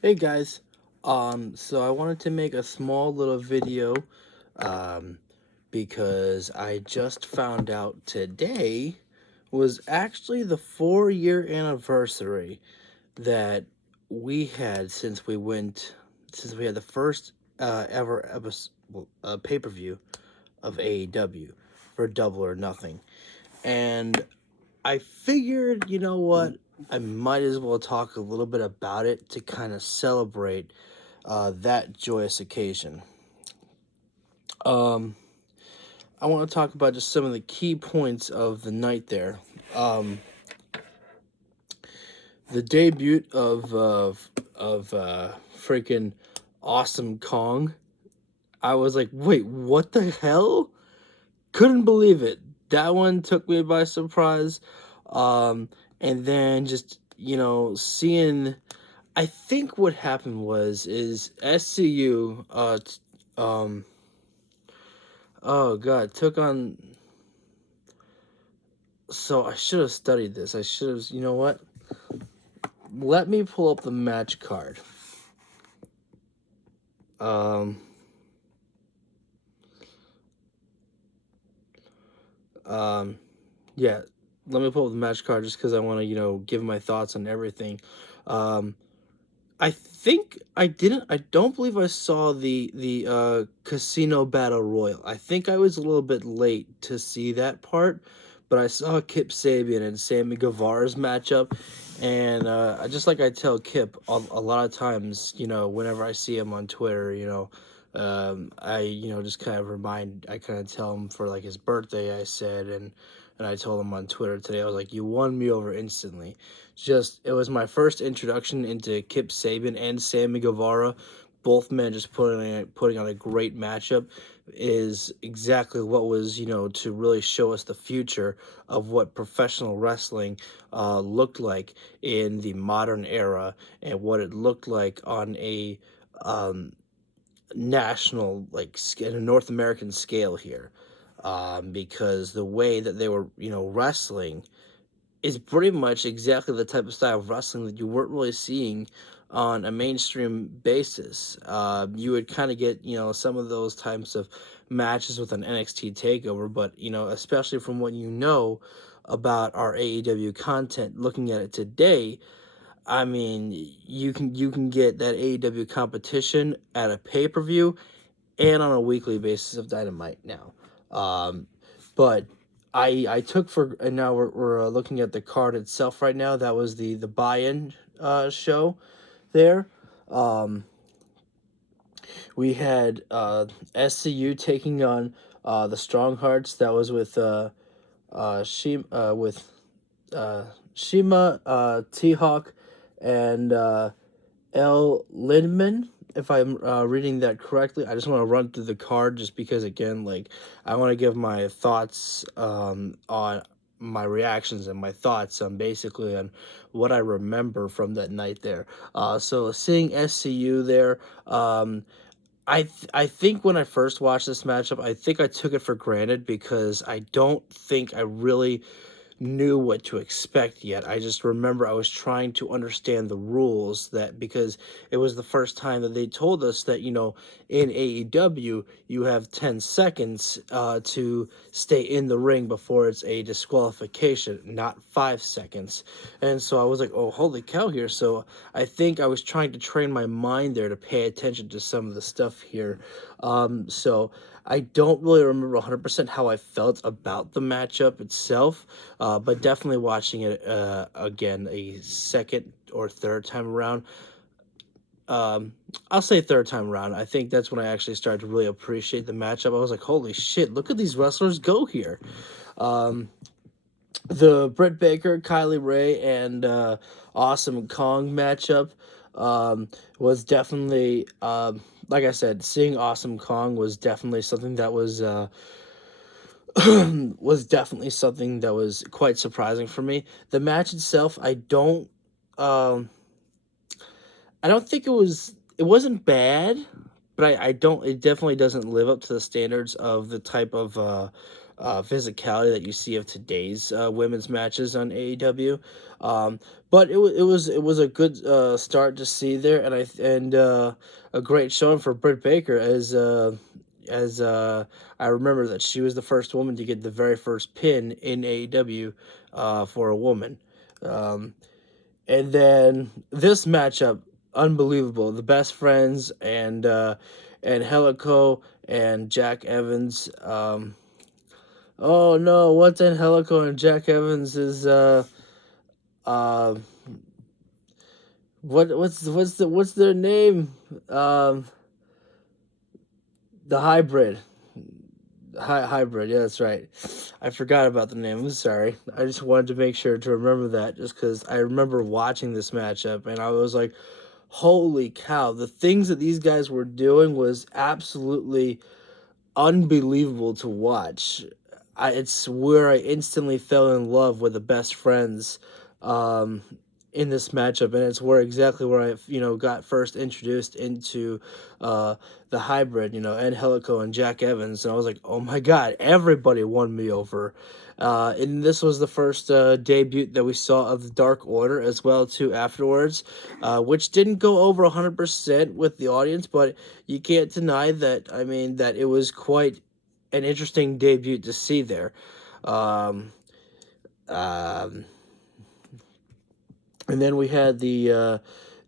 Hey guys, so I wanted to make a small little video, um, because I just found out today was actually the 4-year anniversary that we had since we had the first ever episode, pay-per-view of AEW for Double or Nothing. And I figured, you know what, I might as well talk a little bit about it to kind of celebrate that joyous occasion. Um, I want to talk about just some of the key points of the night there. Um, the debut of freaking Awesome Kong. I was like, wait, what the hell? Couldn't believe it. That one took me by surprise. Um, and then just seeing. I think what happened is SCU oh god, took on. So I should have studied this. I should have. You know what? Let me pull up the match card. Um. Um. Yeah. Let me pull up the match card just because I want to, give my thoughts on everything. Um. I think I didn't. I don't believe I saw the Casino Battle Royal. I think I was a little bit late to see that part, but I saw Kip Sabian and Sammy Guevara's matchup, and just like I tell Kip a lot of times, whenever I see him on Twitter, I just kind of I kind of tell him for like his birthday. I said and I told him on Twitter today, I was like, you won me over instantly. Just, it was my first introduction into Kip Sabian and Sammy Guevara. Both men just putting on a great matchup is exactly what was, to really show us the future of what professional wrestling looked like in the modern era and what it looked like on a um, national, like, a North American scale here. Because the way that they were, wrestling is pretty much exactly the type of style of wrestling that you weren't really seeing on a mainstream basis. You would kind of get, some of those types of matches with an NXT takeover, but, especially from what you know about our AEW content, looking at it today, I mean, you can get that AEW competition at a pay-per-view and on a weekly basis of Dynamite now. Um, but I took for and now we're looking at the card itself right now. That was the buy-in show there. Um, we had SCU taking on the Strong Hearts. That was with uh, Shima, T-Hawk, and L. Lindman, if I'm reading that correctly. I just want to run through the card just because, again, like, I want to give my thoughts on my reactions and my thoughts on basically on what I remember from that night there. So seeing SCU there, I think when I first watched this matchup, I think I took it for granted because I don't think I really knew what to expect yet. I just remember I was trying to understand the rules that because it was the first time that they told us that, in AEW, you have 10 seconds to stay in the ring before it's a disqualification, not 5 seconds. And so I was like, oh, holy cow here. So I think I was trying to train my mind there to pay attention to some of the stuff here. So I don't really remember 100% how I felt about the matchup itself, but definitely watching it again a second or third time around. Um, I'll say third time around. I think that's when I actually started to really appreciate the matchup. I was like, holy shit, look at these wrestlers go here. Um, the Britt Baker, Kylie Ray, and Awesome Kong matchup was definitely, like I said, seeing Awesome Kong was definitely something that was was definitely something that was quite surprising for me. The match itself, um, I don't think it wasn't bad, but I don't, it definitely doesn't live up to the standards of the type of physicality that you see of today's women's matches on AEW. Um, but it was a good start to see there, and a great showing for Britt Baker as I remember that she was the first woman to get the very first pin in AEW for a woman. Um, and then this matchup, unbelievable. The best friends and Helico and Jack Evans. Oh no, what's in Helico and Jack Evans is uh what's their name? Um the hybrid. Hybrid, yeah, that's right. I forgot about the name. I'm sorry. I just wanted to make sure to remember that just because I remember watching this matchup and I was like, holy cow, the things that these guys were doing was absolutely unbelievable to watch. It's where I instantly fell in love with the best friends um, in this matchup, and it's where exactly where I got first introduced into uh, the hybrid, and Helico and Jack Evans, and I was like, oh my god, everybody won me over. And this was the first debut that we saw of the Dark Order as well too afterwards, which didn't go over 100% with the audience, but you can't deny that. I mean, that it was quite an interesting debut to see there. Um, um, and then we had the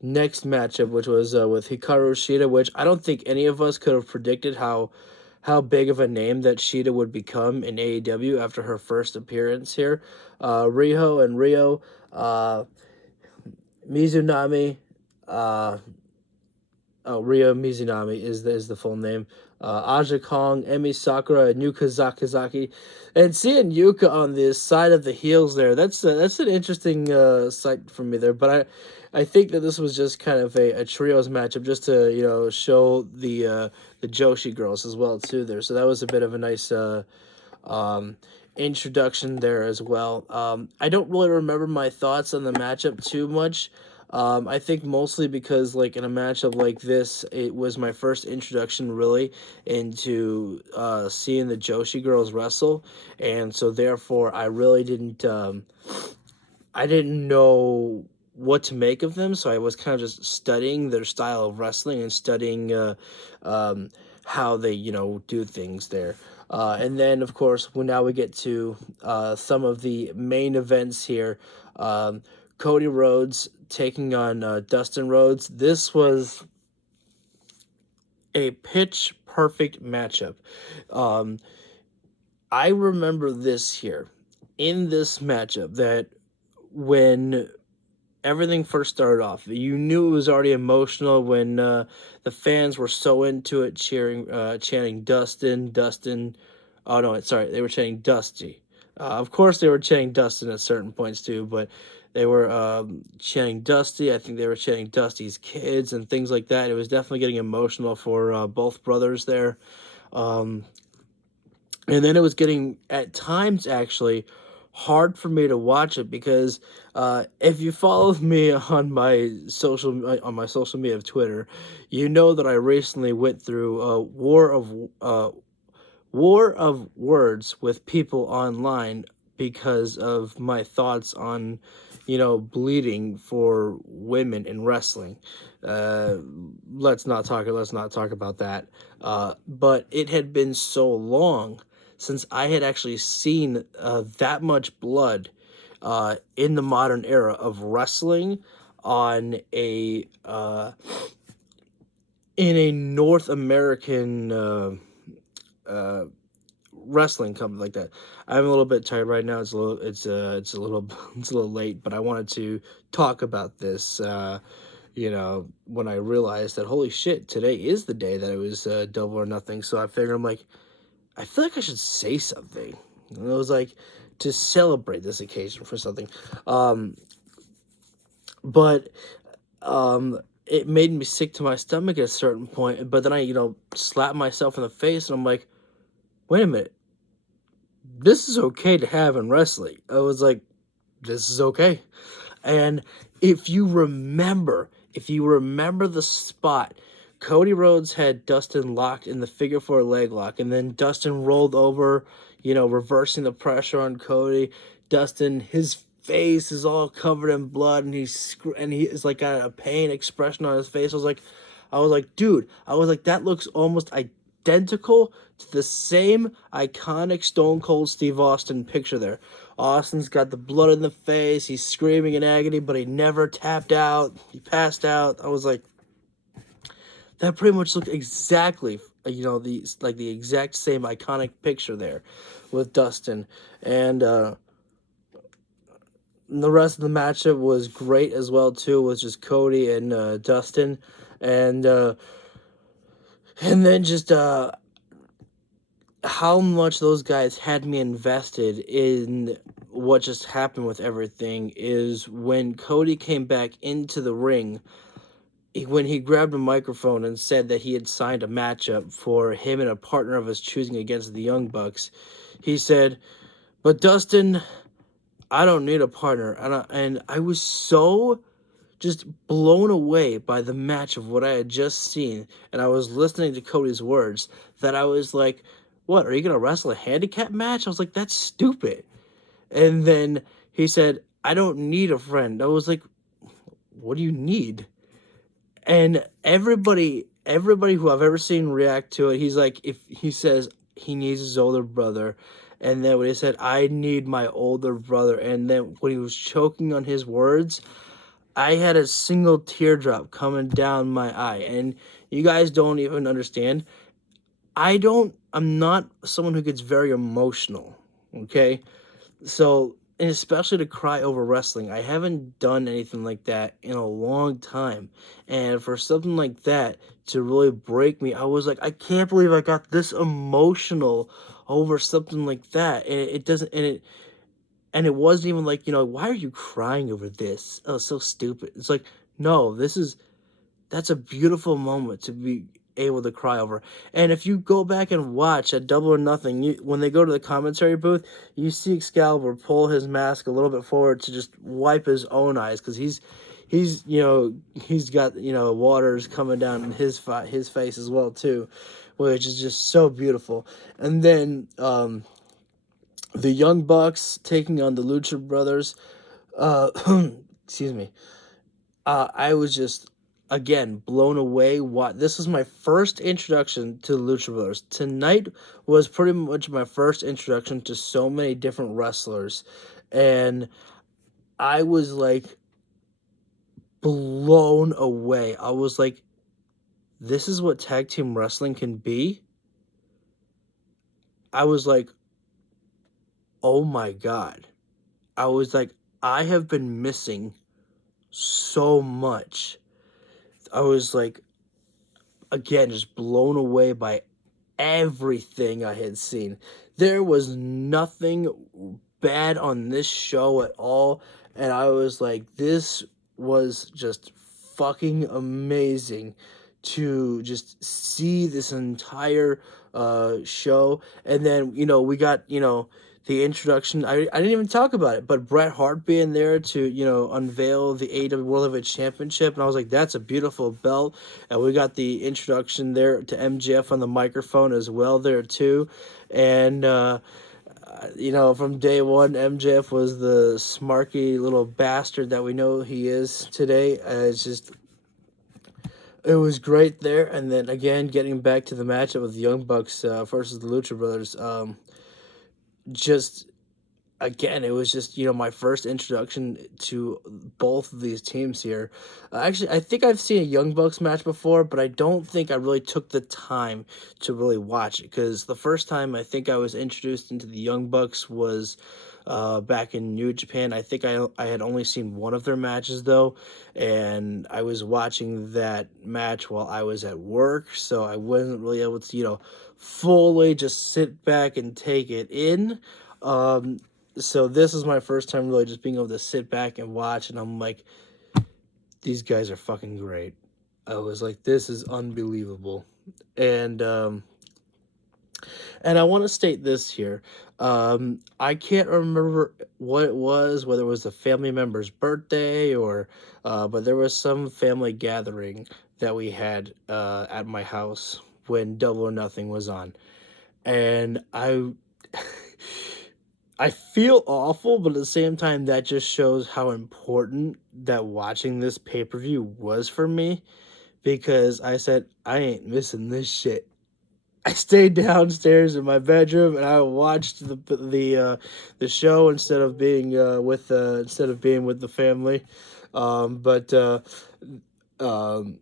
next matchup, which was with Hikaru Shida, which I don't think any of us could have predicted how big of a name that Shida would become in AEW after her first appearance here. Riho and Rio, Mizunami, uh, Rio Mizunami is the full name. Aja Kong, Emi Sakura, and Yuka Zakazaki, and seeing Yuka on the side of the heels there, that's an interesting sight for me there. But I think that this was just kind of a trios matchup just to show the Joshi girls as well too there. So that was a bit of a nice um, introduction there as well. I don't really remember my thoughts on the matchup too much. I think mostly because, like, in a matchup like this, it was my first introduction really into seeing the Joshi girls wrestle, and so therefore I didn't know what to make of them, so I was kind of just studying their style of wrestling and studying um, how they, do things there. And then, of course, now we get to some of the main events here. Cody Rhodes taking on Dustin Rhodes. This was a pitch perfect matchup. Um, I remember this here in this matchup that when everything first started off, you knew it was already emotional when the fans were so into it, chanting Dustin, Dustin. Oh no, sorry, they were chanting Dusty. Of course, they were chanting Dustin at certain points too, but they were chanting Dusty. I think they were chanting Dusty's kids and things like that. It was definitely getting emotional for both brothers there. Um, and then it was getting at times actually hard for me to watch it because if you follow me on my social media of Twitter, you know that I recently went through a war of words with people online because of my thoughts on, bleeding for women in wrestling. Uh, let's not talk about that. But it had been so long since I had actually seen that much blood in the modern era of wrestling on in a North American uh, wrestling company like that. I'm a little bit tired right now. It's a little it's a little late, but I wanted to talk about this. When I realized that holy shit, today is the day that it was Double or Nothing. So I figured I'm like, I feel like I should say something. And it was like to celebrate this occasion for something. Um, but it made me sick to my stomach at a certain point. But then I slapped myself in the face, and I'm like, wait a minute, this is okay to have in wrestling. I was like, this is okay. And if you remember the spot, Cody Rhodes had Dustin locked in the figure four leg lock, and then Dustin rolled over, reversing the pressure on Cody. Dustin, his face is all covered in blood, and he is like got a pain expression on his face. I was like, dude, I was like, that looks almost identical to the same iconic Stone Cold Steve Austin picture there. Austin's got the blood in the face. He's screaming in agony, but he never tapped out. He passed out. I was like, that pretty much looked exactly, the exact same iconic picture there with Dustin. And the rest of the matchup was great as well too. It was just Cody and Dustin, and then just how much those guys had me invested in what just happened with everything is when Cody came back into the ring. When he grabbed a microphone and said that he had signed a matchup for him and a partner of his choosing against the Young Bucks, he said, "But Dustin, I don't need a partner." And I was so just blown away by the match of what I had just seen, and I was listening to Cody's words that I was like, "What, are you gonna wrestle a handicap match?" I was like, "That's stupid." And then he said, "I don't need a friend." I was like, "What do you need?" And everybody who I've ever seen react to it, he's like, if he says he needs his older brother, and then when he said, "I need my older brother," and then when he was choking on his words, I had a single teardrop coming down my eye. And you guys don't even understand. I'm not someone who gets very emotional. Okay. So, and especially to cry over wrestling, I haven't done anything like that in a long time. And for something like that to really break me, I was like, I can't believe I got this emotional over something like that. And it doesn't, and it wasn't even like, why are you crying over this? Oh, so stupid. It's like, no, that's a beautiful moment to be able to cry over. And if you go back and watch at Double or Nothing, when they go to the commentary booth, you see Excalibur pull his mask a little bit forward to just wipe his own eyes, because he's got waters coming down his face as well too, which is just so beautiful. And then the Young Bucks taking on the Lucha Brothers. Uh, excuse me. I was just again blown away. What This was my first introduction to the Lucha Brothers. Tonight was pretty much my first introduction to so many different wrestlers, and I was like blown away. I was like, this is what tag team wrestling can be. I was like, oh my god. I was like, I have been missing so much. I was like, again, just blown away by everything I had seen. There was nothing bad on this show at all, and I was like, this was just fucking amazing to just see this entire show. And then we got the introduction. I didn't even talk about it, but Bret Hart being there to unveil the AEW World Heavyweight Championship, and I was like, that's a beautiful belt. And we got the introduction there to MJF on the microphone as well there too. And from day one, MJF was the smarky little bastard that we know he is today. It was great there. And then again, getting back to the matchup with the Young Bucks versus the Lucha Brothers, just again, it was just my first introduction to both of these teams here. Actually, I think I've seen a Young Bucks match before, but I don't think I really took the time to really watch it, because the first time I think I was introduced into the Young Bucks was back in New Japan. I think I had only seen one of their matches though, and I was watching that match while I was at work, so I wasn't really able to fully just sit back and take it in. So this is my first time really just being able to sit back and watch, and I'm like, these guys are fucking great. I was like, this is unbelievable. And I want to state this here. I can't remember what it was, whether it was a family member's birthday but there was some family gathering that we had at my house when Double or Nothing was on. And I feel awful, but at the same time, that just shows how important that watching this pay-per-view was for me, because I said, "I ain't missing this shit." I stayed downstairs in my bedroom and I watched the show instead of being with the family. But um,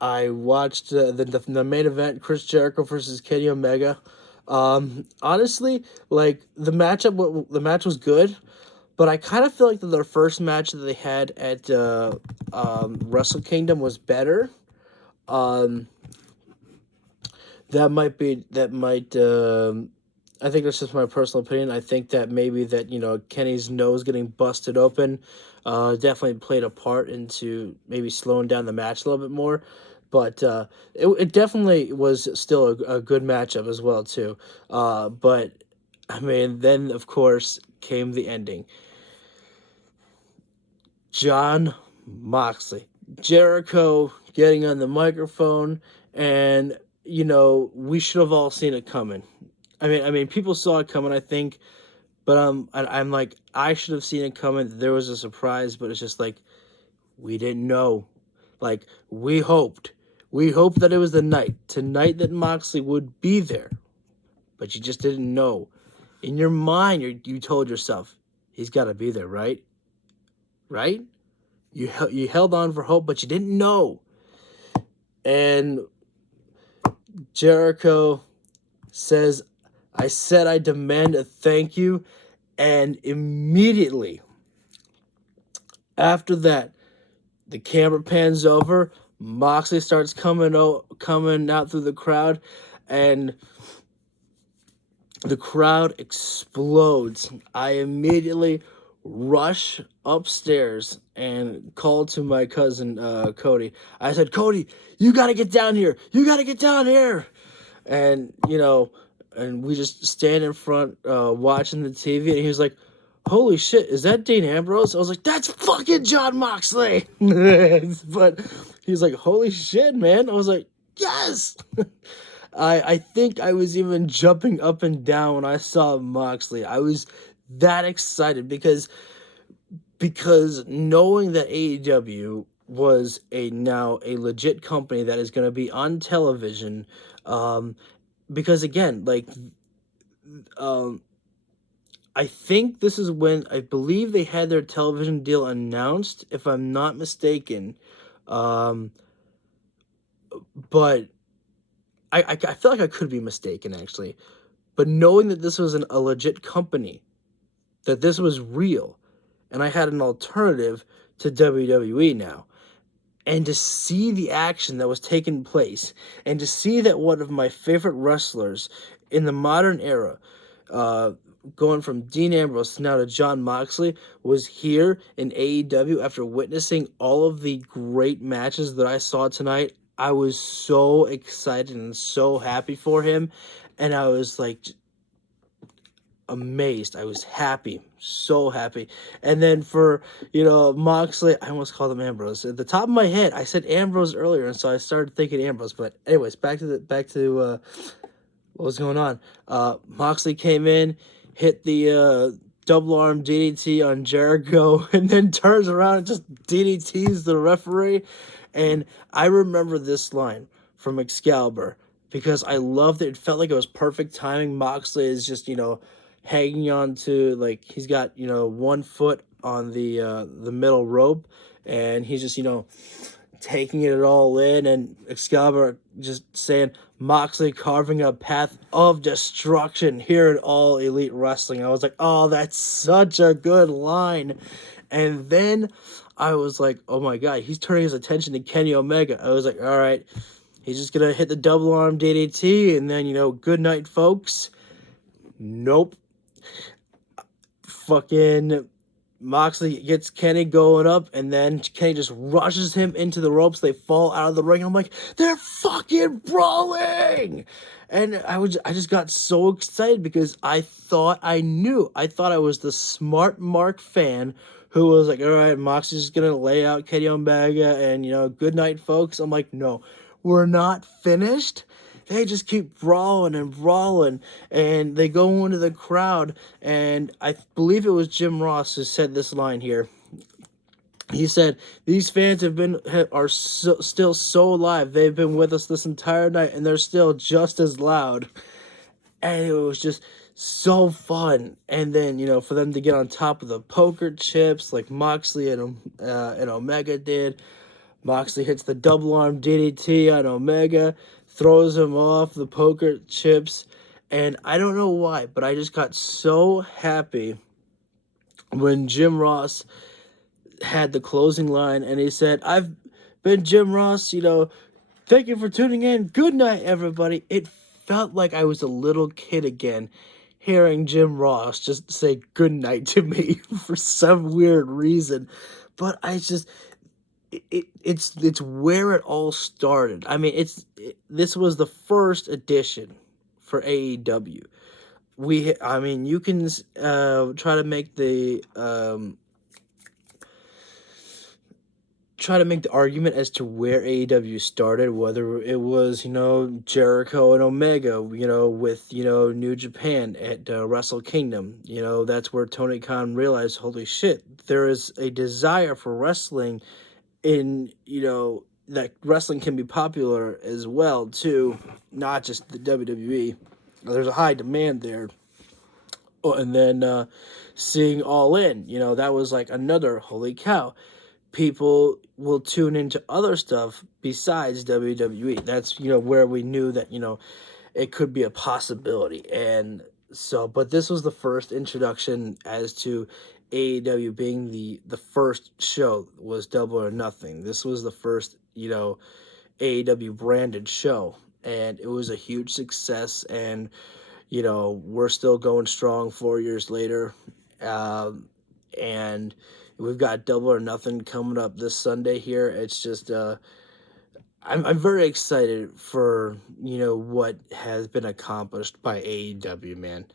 I watched the main event, Chris Jericho versus Kenny Omega. Honestly, like the match was good, but I kind of feel like their first match that they had at Wrestle Kingdom was better. Um, that might I think that's just my personal opinion. I think that maybe that, Kenny's nose getting busted open definitely played a part into maybe slowing down the match a little bit more. But it definitely was still a good matchup as well too. But I mean, then of course came the ending. John Moxley, Jericho getting on the microphone, and we should have all seen it coming. I mean, people saw it coming, I think, but I'm like, I should have seen it coming. There was a surprise, but it's just like we didn't know. Like we hoped that it was the night tonight that Moxley would be there, but you just didn't know. In your mind, you told yourself he's got to be there, right? Right? You held on for hope, but you didn't know. And Jericho says, "I said I demand a thank you," and immediately after that, the camera pans over. Moxley starts coming out through the crowd, and the crowd explodes. I immediately rush upstairs and call to my cousin Cody. I said, "Cody, you got to get down here. You got to get down here." And and we just stand in front watching the TV, and he was like, "Holy shit, is that Dean Ambrose?" I was like, "That's fucking John Moxley." But he's like, "Holy shit, man." I was like, "Yes." I think I was even jumping up and down when I saw Moxley. I was that excited because knowing that AEW was now a legit company that is going to be on television, because again, like, um, I think this is when I believe they had their television deal announced, if I'm not mistaken. Um, but I feel like I could be mistaken, actually. But knowing that this was a legit company, that this was real, and I had an alternative to WWE now, and to see the action that was taking place, and to see that one of my favorite wrestlers in the modern era, uh, going from Dean Ambrose now to John Moxley, was here in AEW after witnessing all of the great matches that I saw tonight. I was so excited and so happy for him, and I was like amazed. I was happy, so happy. And then for Moxley, I almost called him Ambrose. At the top of my head, I said Ambrose earlier, and so I started thinking Ambrose. But anyways, back to what was going on. Moxley came in, hit the double arm DDT on Jericho, and then turns around and just DDTs the referee. And I remember this line from Excalibur because I loved it. It felt like it was perfect timing. Moxley is just, hanging on to, like, he's got, one foot on the middle rope, and he's just, taking it all in, and Excalibur just saying, "Moxley carving a path of destruction here at All Elite Wrestling." I was like, "Oh, that's such a good line." And then I was like, "Oh my god, he's turning his attention to Kenny Omega." I was like, "All right, he's just gonna hit the double arm DDT, and then, good night, folks." Nope. Fucking Moxley gets Kenny going up, and then Kenny just rushes him into the ropes. They fall out of the ring. I'm like, they're fucking brawling! And I just got so excited because I thought I knew. I thought I was the smart Mark fan who was like, all right, Moxley's just gonna lay out Kenny Omega, and good night, folks. I'm like, no, we're not finished. they just keep brawling and brawling, and they go into the crowd, and I believe it was Jim Ross who said this line here. He said, "These fans are still so alive. They've been with us this entire night, and they're still just as loud." And it was just so fun. And then for them to get on top of the poker chips like Moxley and Omega did. Moxley hits the double arm DDT on Omega, throws him off the poker chips, and I don't know why, but I just got so happy when Jim Ross had the closing line, and he said, "I've been Jim Ross, thank you for tuning in. Good night, everybody." It felt like I was a little kid again, hearing Jim Ross just say good night to me for some weird reason. But it's where it all started. I mean, this was the first edition for AEW. I mean, you can try to make the argument as to where AEW started, whether it was, Jericho and Omega, with, New Japan at Wrestle Kingdom. That's where Tony Khan realized, holy shit, there is a desire for wrestling that wrestling can be popular as well, too, not just the WWE. There's a high demand there. Oh, and then seeing All In, that was like another holy cow. People will tune into other stuff besides WWE. That's where we knew that it could be a possibility. And so, but this was the first introduction as to AEW being the first show was Double or Nothing. This was the first AEW branded show, and it was a huge success. And we're still going strong 4 years later. And we've got Double or Nothing coming up this Sunday here. It's just I'm very excited for what has been accomplished by AEW, man.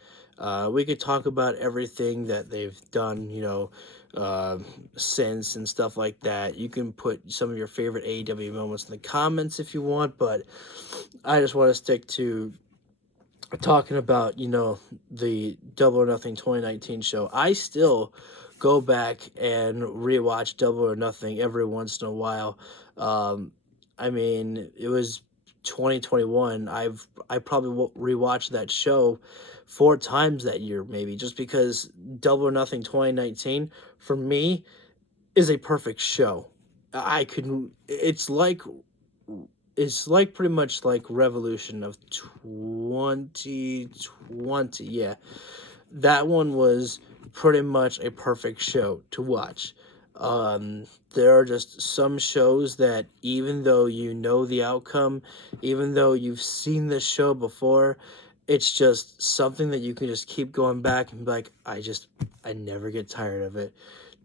We could talk about everything that they've done, since and stuff like that. You can put some of your favorite AEW moments in the comments if you want, but I just want to stick to talking about the Double or Nothing 2019 show. I still go back and rewatch Double or Nothing every once in a while. I mean, it was 2021. I probably rewatched that show 4 times that year, maybe, just because Double or Nothing 2019 for me is a perfect show. I could. It's like pretty much like Revolution of 2020. Yeah, that one was pretty much a perfect show to watch. There are just some shows that even though you know the outcome, even though you've seen this show before, it's just something that you can just keep going back and be like, I never get tired of it.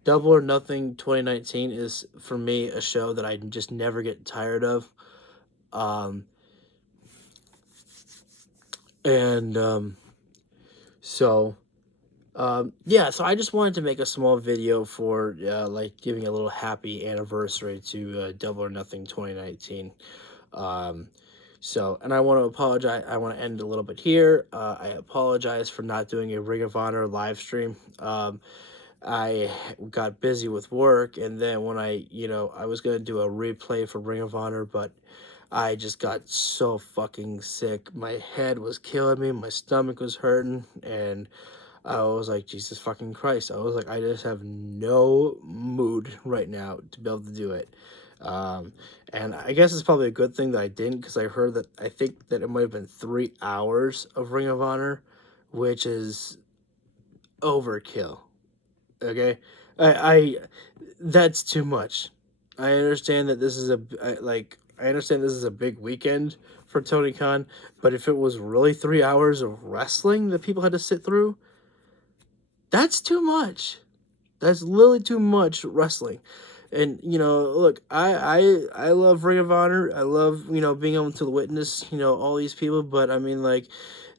Double or Nothing 2019 is for me a show that I just never get tired of. Um, and so yeah, so I just wanted to make a small video for like giving a little happy anniversary to Double or Nothing 2019. And I want to apologize. I want to end a little bit here. I apologize for not doing a Ring of Honor live stream. I got busy with work, and then when I was going to do a replay for Ring of Honor, but I just got so fucking sick. My head was killing me, my stomach was hurting, and I was like, Jesus fucking Christ. I was like, I just have no mood right now to be able to do it. And I guess it's probably a good thing that I didn't, because I think that it might have been 3 hours of Ring of Honor, which is overkill. Okay, I that's too much. I understand that this is I understand this is a big weekend for Tony Khan, but if it was really 3 hours of wrestling that people had to sit through, that's too much. That's literally too much wrestling. And look, I love Ring of Honor. I love being able to witness all these people, but I mean, like,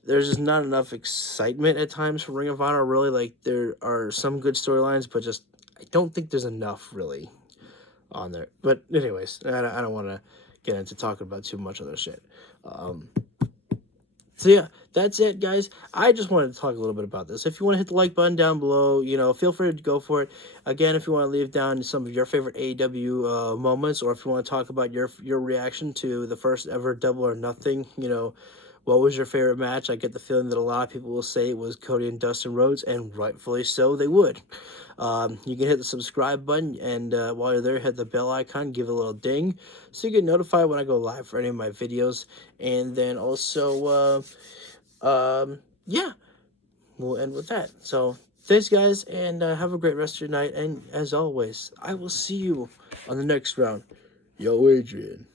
there's just not enough excitement at times for Ring of Honor. Really, like, there are some good storylines, but just I don't think there's enough really on there. But anyways, I don't want to get into talking about too much other shit. So yeah, that's it, guys. I just wanted to talk a little bit about this. If you want to hit the like button down below, feel free to go for it. Again, if you want to leave down some of your favorite AEW moments, or if you want to talk about your reaction to the first ever Double or Nothing, what was your favorite match? I get the feeling that a lot of people will say it was Cody and Dustin Rhodes, and rightfully so, they would. You can hit the subscribe button, and while you're there, hit the bell icon, give it a little ding, so you get notified when I go live for any of my videos. And then also, yeah, we'll end with that. So thanks, guys, and have a great rest of your night. And as always, I will see you on the next round. Yo, Adrian.